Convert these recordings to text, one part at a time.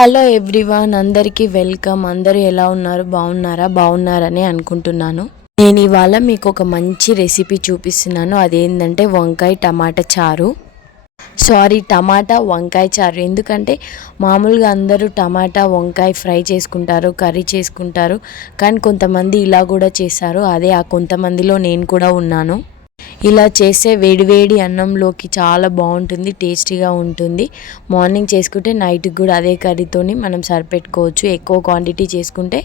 Hello everyone అందరికీ welcome. అందరూ ఎలా ఉన్నారు? బాగున్నారా? బాగున్నారని అనుకుంటున్నాను. నేను ఇవాళ మీకు ఒక మంచి రెసిపీ చూపిస్తున్నాను. అదేంటంటే వంకాయ టమాటా చారు. సారీ టమాటా వంకాయ చారు. ఎందుకంటే మామూలుగా అందరూ టమాటా వంకాయ ఫ్రై చేసుకుంటారు కర్రీ చేసుకుంటారు. కానీ కొంతమంది ఇలా కూడా చేశారు. అదే ఆ కొంతమందిలో నేను కూడా ఉన్నాను. ఇలా చేస్తే వేడివేడి అన్నంలోకి చాలా బాగుంటుంది టేస్టీగా ఉంటుంది. మార్నింగ్ చేసుకుంటే నైట్కి కూడా అదే కర్రీతోని మనం సరిపెట్టుకోవచ్చు. ఎక్కువ క్వాంటిటీ చేసుకుంటే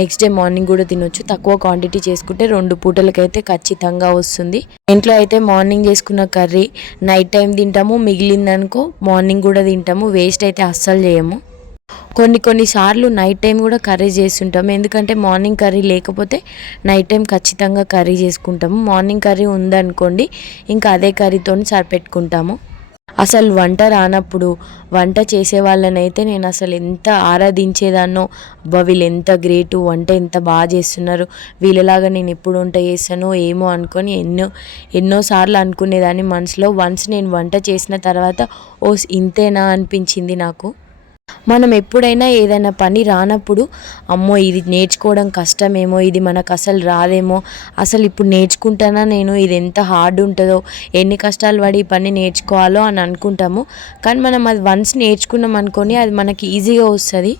నెక్స్ట్ డే మార్నింగ్ కూడా తినొచ్చు. తక్కువ క్వాంటిటీ చేసుకుంటే రెండు పూటలకైతే ఖచ్చితంగా వస్తుంది. ఇంట్లో అయితే మార్నింగ్ చేసుకున్న కర్రీ నైట్ టైం తింటాము మిగిలిందనుకో మార్నింగ్ కూడా తింటాము వేస్ట్ అయితే అస్సలు చేయము. కొన్ని కొన్ని సార్లు నైట్ టైం కూడా కర్రీ చేస్తుంటాము ఎందుకంటే మార్నింగ్ కర్రీ లేకపోతే నైట్ టైం ఖచ్చితంగా కర్రీ చేసుకుంటాము. మార్నింగ్ కర్రీ ఉందనుకోండి ఇంకా అదే కర్రీతో సరిపెట్టుకుంటాము. అసలు వంట రానప్పుడు వంట చేసే వాళ్ళనైతే నేను అసలు ఎంత ఆరాధించేదాన్నో అబ్బా వీళ్ళు ఎంత గ్రేటు వంట ఎంత బాగా చేస్తున్నారు వీళ్ళలాగా నేను ఎప్పుడు వంట చేస్తానో ఏమో అనుకొని ఎన్నో ఎన్నోసార్లు అనుకునేదాన్ని మనసులో. వన్స్ నేను వంట చేసిన తర్వాత ఓ ఇంతేనా అనిపించింది నాకు. మనం ఎప్పుడైనా ఏదైనా పని రానప్పుడు అమ్మో ఇది నేర్చుకోవడం కష్టమేమో ఇది మనకు అసలు రాదేమో అసలు ఇప్పుడు నేర్చుకుంటానా నేను ఇది ఎంత హార్డ్ ఉంటుందో ఎన్ని కష్టాలు పడి ఈ పని నేర్చుకోవాలో అని అనుకుంటాము. కానీ మనం అది వన్స్ నేర్చుకున్నాం అనుకొని అది మనకి ఈజీగా వస్తుంది.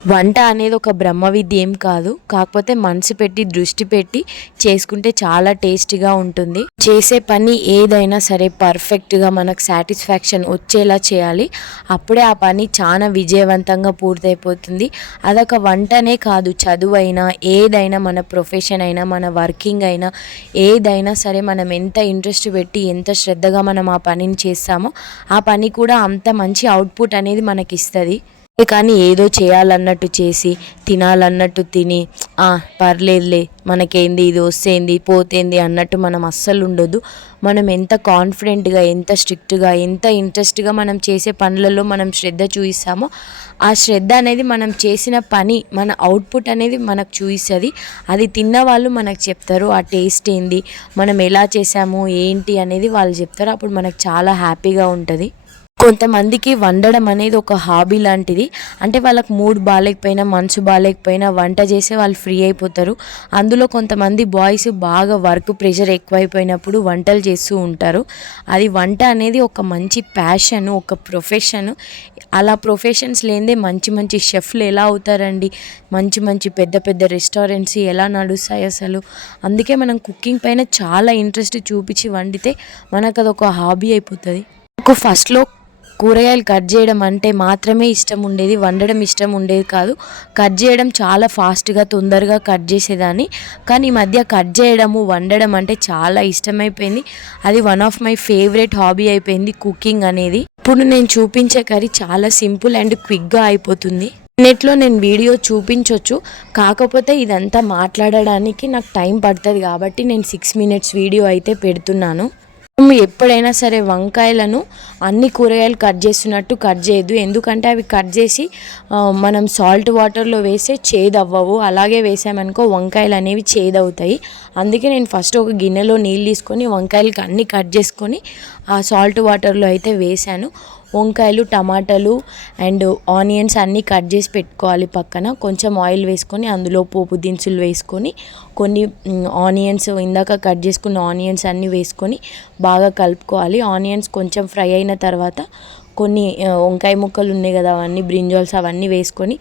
వంట అనేది ఒక బ్రహ్మ విద్య ఏం కాదు. కాకపోతే మనసు పెట్టి దృష్టి పెట్టి చేసుకుంటే చాలా టేస్టీగా ఉంటుంది. చేసే పని ఏదైనా సరే పర్ఫెక్ట్గా మనకు సాటిస్ఫాక్షన్ వచ్చేలా చేయాలి. అప్పుడే ఆ పని చాలా విజయవంతంగా పూర్తయిపోతుంది. అదొక వంటనే కాదు. చదువు అయినా ఏదైనా మన ప్రొఫెషన్ అయినా మన వర్కింగ్ అయినా ఏదైనా సరే మనం ఎంత ఇంట్రెస్ట్ పెట్టి ఎంత శ్రద్ధగా మనం ఆ పనిని చేస్తామో ఆ పని కూడా అంత మంచి అవుట్పుట్ అనేది మనకి ఇస్తుంది కానీ ఏదో చేయాలన్నట్టు చేసి తినాలన్నట్టు తిని పర్లేదులే మనకేంది ఇది వస్తేంది పోతేంది అన్నట్టు మనం అస్సలు ఉండొద్దు. మనం ఎంత కాన్ఫిడెంట్గా ఎంత స్ట్రిక్ట్గా ఎంత ఇంట్రెస్ట్గా మనం చేసే పనులలో మనం శ్రద్ధ చూపిస్తామో ఆ శ్రద్ధ అనేది మనం చేసిన పని మన అవుట్పుట్ అనేది మనకు చూపిస్తుంది అది తిన్న వాళ్ళు మనకు చెప్తారు ఆ టేస్ట్ ఏంది? మనం ఎలా చేసాము? ఏంటి? అనేది వాళ్ళు చెప్తారు. అప్పుడు మనకు చాలా హ్యాపీగా ఉంటుంది. కొంతమందికి వండడం అనేది ఒక హాబీ లాంటిది. అంటే వాళ్ళకి మూడ్ బాగాలేకపోయినా మనసు బాగాలేకపోయినా వంట చేసే వాళ్ళు ఫ్రీ అయిపోతారు. అందులో కొంతమంది బాయ్స్ బాగా వర్క్ ప్రెషర్ ఎక్కువైపోయినప్పుడు వంటలు చేస్తూ ఉంటారు. అది వంట అనేది ఒక మంచి ప్యాషన్ ఒక ప్రొఫెషన్. అలా ప్రొఫెషన్స్ లేదే మంచి మంచి షెఫ్లు ఎలా అవుతారండి? మంచి మంచి పెద్ద పెద్ద రెస్టారెంట్స్ ఎలా నడుస్తాయి అసలు? అందుకే మనం కుకింగ్ పైన చాలా ఇంట్రెస్ట్ చూపించి వండితే మనకు అది ఒక హాబీ అయిపోతుంది. నాకు ఫస్ట్లో కూరగాయలు కట్ చేయడం అంటే మాత్రమే ఇష్టం ఉండేది వండడం ఇష్టం ఉండేది కాదు. కట్ చేయడం చాలా ఫాస్ట్గా తొందరగా కట్ చేసేదాన్ని. కానీ ఈ మధ్య కట్ చేయడము వండడం అంటే చాలా ఇష్టమైపోయింది. అది one of my favourite hobby అయిపోయింది కుకింగ్ అనేది. ఇప్పుడు నేను చూపించే కర్రీ చాలా సింపుల్ అండ్ క్విక్గా అయిపోతుంది. నెట్లో నేను వీడియో చూపించవచ్చు కాకపోతే ఇదంతా మాట్లాడడానికి నాకు టైం పడుతుంది కాబట్టి నేను సిక్స్ మినిట్స్ వీడియో అయితే పెడుతున్నాను. ఎప్పుడైనా సరే వంకాయలను అన్ని కూరగాయలు కట్ చేస్తున్నట్టు కట్ చేయద్దు. ఎందుకంటే అవి కట్ చేసి మనం సాల్ట్ వాటర్లో వేస్తే చేదవ్వవు. అలాగే వేసామనుకో వంకాయలు అనేవి చేదవుతాయి. అందుకే నేను ఫస్ట్ ఒక గిన్నెలో నీళ్ళు తీసుకొని వంకాయలకి అన్నీ కట్ చేసుకొని ఆ సాల్ట్ వాటర్లో అయితే వేసాను. వంకాయలు టమాటాలు అండ్ ఆనియన్స్ అన్నీ కట్ చేసి పెట్టుకోవాలి పక్కన. కొంచెం ఆయిల్ వేసుకొని అందులో పోపు దినుసులు వేసుకొని కొన్ని ఆనియన్స్ ఇందాక కట్ చేసుకున్న ఆనియన్స్ అన్నీ వేసుకొని బాగా కలుపుకోవాలి. ఆనియన్స్ కొంచెం ఫ్రై అయిన తర్వాత కొన్ని వంకాయ ముక్కలు ఉన్నాయి కదా అవన్నీ బ్రింజాల్స్ అవన్నీ వేసుకొని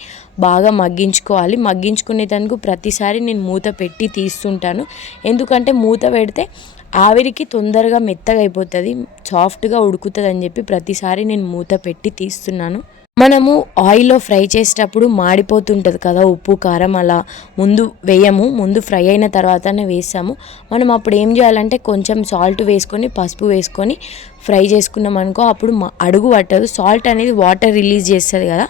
బాగా మగ్గించుకోవాలి. మగ్గించుకునే దానికి ప్రతిసారి నేను మూత పెట్టి తీస్తుంటాను. ఎందుకంటే మూత పెడితే ఆవిరికి తొందరగా మెత్తగా అయిపోతుంది సాఫ్ట్గా ఉడుకుతుంది అని చెప్పి ప్రతిసారి నేను మూత పెట్టి తీస్తున్నాను. మనము ఆయిల్లో ఫ్రై చేసేటప్పుడు మాడిపోతుంటుంది కదా ఉప్పు కారం అలా ముందు వేయము ముందు ఫ్రై అయిన తర్వాతనే వేసాము మనం అప్పుడు ఏం చేయాలంటే కొంచెం సాల్ట్ వేసుకొని పసుపు వేసుకొని ఫ్రై చేసుకున్నాం అనుకో అప్పుడు అడుగు పట్టదు. సాల్ట్ అనేది వాటర్ రిలీజ్ చేస్తుంది కదా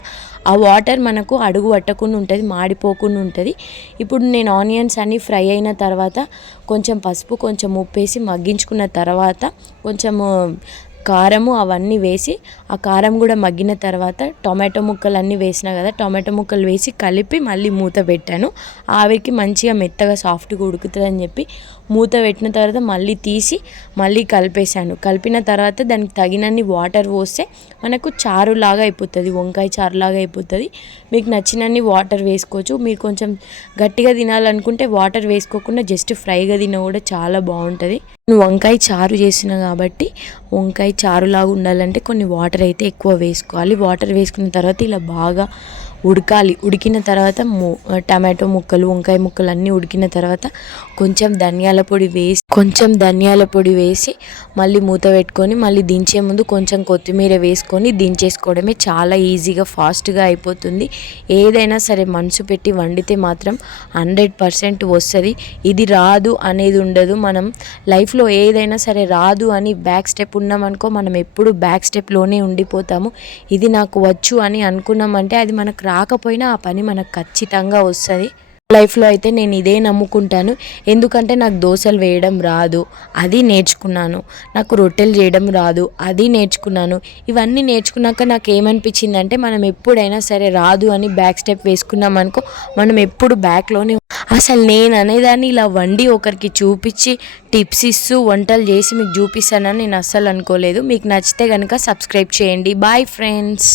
ఆ వాటర్ మనకు అడుగు పట్టకుండా ఉంటుంది మాడిపోకుండా ఉంటుంది. ఇప్పుడు నేను ఆనియన్స్ అన్నీ ఫ్రై అయిన తర్వాత కొంచెం పసుపు కొంచెం ఉప్పు వేసి మగ్గించుకున్న తర్వాత కొంచెము కారము అవన్నీ వేసి ఆ కారం కూడా మగ్గిన తర్వాత టొమాటో ముక్కలు అన్నీ వేసిన కదా టొమాటో ముక్కలు వేసి కలిపి మళ్ళీ మూత పెట్టాను. ఆవిరికి మంచిగా మెత్తగా సాఫ్ట్గా ఉడుకుతుందని చెప్పి మూత పెట్టిన తర్వాత మళ్ళీ తీసి మళ్ళీ కలిపేశాను. కలిపిన తర్వాత దానికి తగినన్ని వాటర్ పోస్తే మనకు చారులాగా అయిపోతుంది వంకాయ చారులాగా అయిపోతుంది. మీకు నచ్చినన్ని వాటర్ వేసుకోవచ్చు. మీరు కొంచెం గట్టిగా తినాలనుకుంటే వాటర్ వేసుకోకుండా జస్ట్ ఫ్రైగా తిన కూడా చాలా బాగుంటుంది. వంకాయ చారు చేసిన కాబట్టి వంకాయ చారులాగా ఉండాలంటే కొన్ని వాటర్ అయితే ఎక్కువ వేసుకోవాలి. వాటర్ వేసుకున్న తర్వాత ఇలా బాగా ఉడకాలి. ఉడికిన తర్వాత టమాటో ముక్కలు వంకాయ ముక్కలు అన్నీ ఉడికిన తర్వాత కొంచెం ధనియాల పొడి వేసి కొంచెం ధనియాల పొడి వేసి మళ్ళీ మూత పెట్టుకొని మళ్ళీ దించే ముందు కొంచెం కొత్తిమీర వేసుకొని దించేసుకోవడమే చాలా ఈజీగా ఫాస్ట్గా అయిపోతుంది. ఏదైనా సరే మనసు పెట్టి వండితే మాత్రం హండ్రెడ్ పర్సెంట్ వస్తుంది. ఇది రాదు అనేది ఉండదు. మనం లైఫ్లో ఏదైనా సరే రాదు అని బ్యాక్ స్టెప్ ఉన్నామనుకో మనం ఎప్పుడు బ్యాక్ స్టెప్లోనే ఉండిపోతాము. ఇది నాకు వచ్చు అని అనుకున్నామంటే అది మనకు రాకపోయినా ఆ పని మనకు ఖచ్చితంగా వస్తుంది. లైఫ్లో అయితే నేను ఇదే నమ్ముకుంటాను. ఎందుకంటే నాకు దోశలు వేయడం రాదు. అది నేర్చుకున్నాను. నాకు రొట్టెలు చేయడం రాదు. అది నేర్చుకున్నాను. ఇవన్నీ నేర్చుకున్నాక నాకు ఏమనిపించిందంటే మనం ఎప్పుడైనా సరే రాదు అని బ్యాక్ స్టెప్ వేసుకున్నాం అనుకో మనం ఎప్పుడు బ్యాక్లోనే అసలు నేను అనేదాన్ని ఇలా వండి ఒకరికి చూపించి టిప్స్ ఇస్తూ వంటలు చేసి మీకు చూపిస్తానని నేను అస్సలు అనుకోలేదు. మీకు నచ్చితే కనుక సబ్స్క్రైబ్ చేయండి. Bye friends